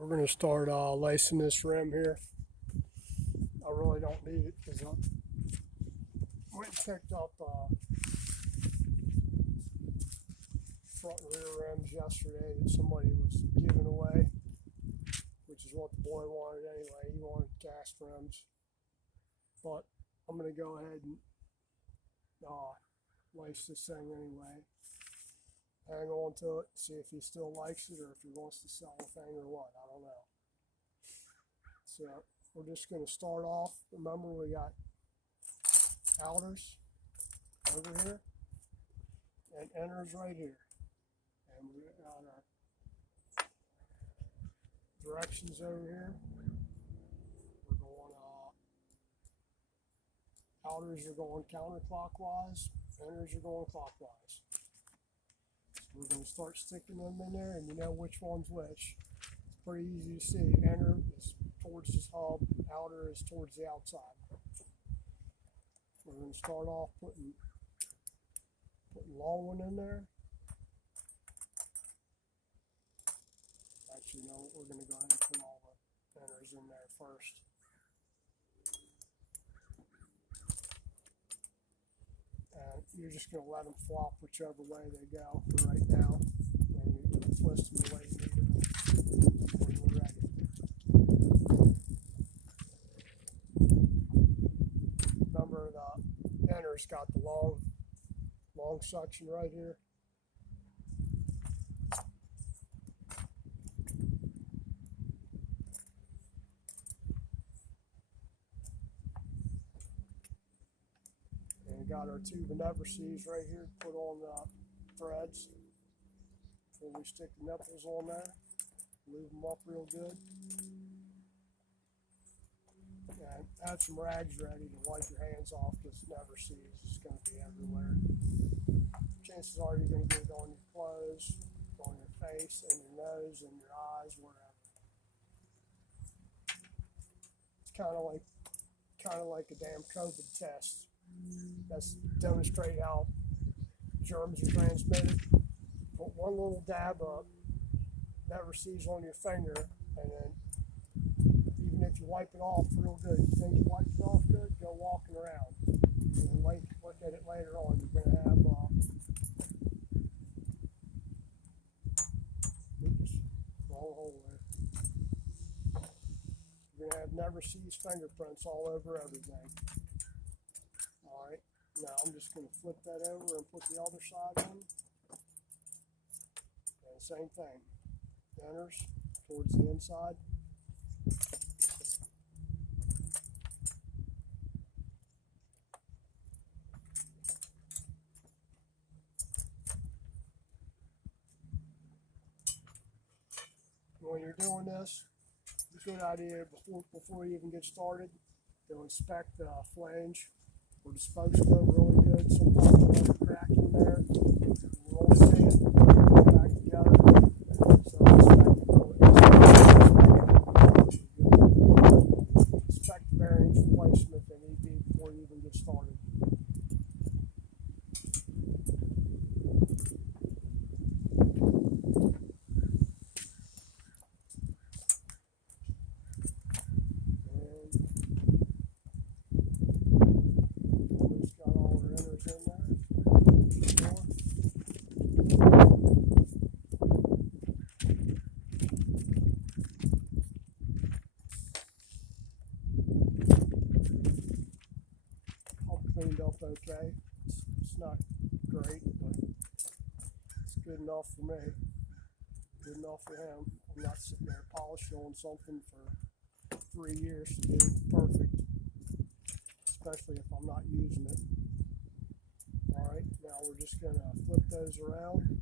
We're going to start lacing this rim here. I really don't need it because I went and picked up front and rear rims yesterday that somebody was giving away, which is what the boy wanted anyway. He wanted cast rims. But I'm going to go ahead and lace this thing anyway. Hang on to it, see if he still likes it or if he wants to sell the thing or what. I don't know. So we're just going to start off. Remember, we got outers over here and inners right here. And we got our directions over here. We're going, outers are going counterclockwise, inners are going clockwise. We're going to start sticking them in there, and you know which one's which. It's pretty easy to see. Inner is towards the hub, outer is towards the outside. We're going to start off putting long one in there. Actually, no, we're going to go ahead and put all the inners in there first. And you're just going to let them flop whichever way they go for right now. And you're going to twist them the way you need them when you're ready. Remember, the inner's got the long section right here. Got our two Beneversies right here to put on the threads before we stick the nipples on there. Leave them up real good. And have some rags ready to wipe your hands off because Beneversies is going to be everywhere. Chances are you're going to get it on your clothes, on your face, and your nose, and your eyes, wherever. It's kind of like a damn COVID test. That's demonstrate how germs are transmitted. Put one little dab up, Beneversies on your finger, and then even if you wipe it off real good, you think you wiped it off good, go walking around. And look at it later on. You're going to have oops, wrong hole there. You're going to have Beneversies fingerprints all over everything. Alright, now I'm just going to flip that over and put the other side on. And same thing. Inners towards the inside. When you're doing this, it's a good idea before you even get started to inspect the flange. We're supposed to go really good. Sometimes we'll have a crack in there. You won't see it. We'll go back together. So inspect the bearings, replace them if they need to be before you even get started. Cleaned up okay. It's not great, but it's good enough for me. Good enough for him. I'm not sitting there polishing on something for 3 years to get it perfect, especially if I'm not using it. Alright, now we're just going to flip those around.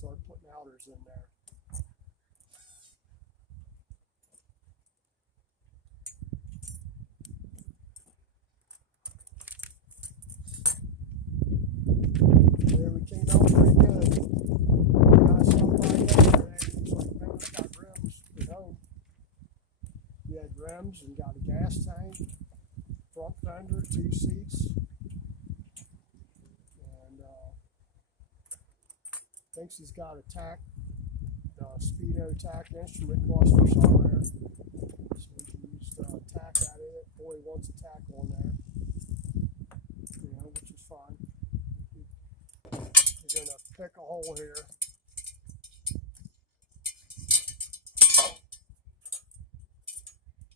Start putting outers in there. There we came out pretty good. I stopped by yesterday. He's like, man, I got rims at home. You had rims and got a gas gas tank, front fender, 2 seats, and thinks he's got a tack, speedo tack instrument clusters on there, so we can use tack out of it. Boy wants a tack on there, which is fine. You're gonna pick a hole here.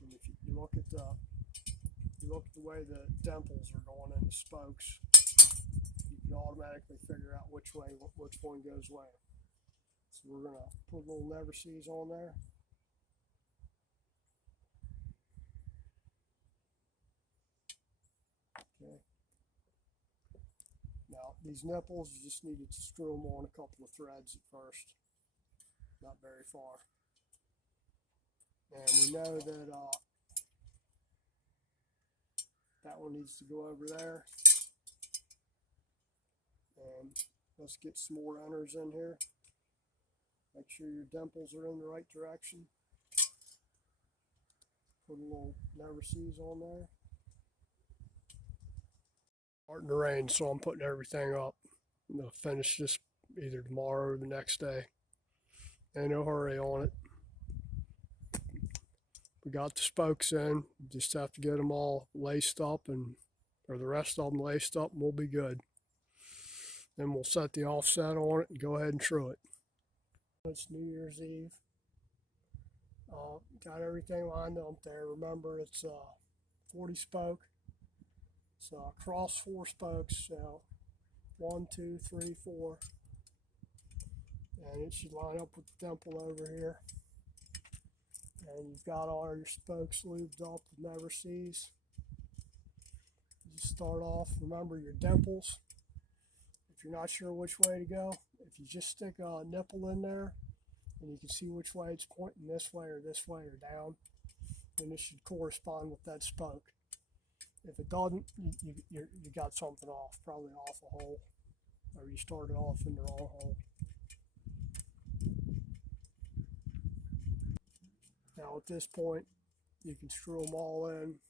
And if you look at the way the dimples are going in the spokes, you can automatically figure out which one goes where. So we're gonna put little never sees on there. Okay. Now these nipples, you just needed to screw them on a couple of threads at first, not very far. And we know that that one needs to go over there. And let's get some more runners in here. Make sure your dimples are in the right direction. Put a little never sees on there. Starting to rain, so I'm putting everything up. I'm gonna finish this either tomorrow or the next day. Ain't no hurry on it. We got the spokes in, just have to get them all laced up, or the rest of them laced up, and we'll be good. Then we'll set the offset on it and go ahead and true it. It's New Year's Eve. Got everything lined up there. Remember, it's 40 spoke. So cross 4 spokes, so 1, 2, 3, 4. And it should line up with the dimple over here. And you've got all your spokes lubed up with never sees. Just start off, remember your dimples. If you're not sure which way to go, if you just stick a nipple in there, and you can see which way it's pointing, this way or down, then it should correspond with that spoke. If it doesn't, you got something off, probably off a hole, or you started off in the wrong hole. Now at this point, you can screw them all in.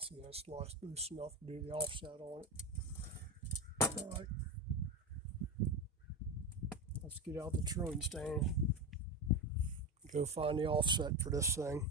See, that's loose enough to do the offset on it. All right. Let's get out the truing stand. Go find the offset for this thing.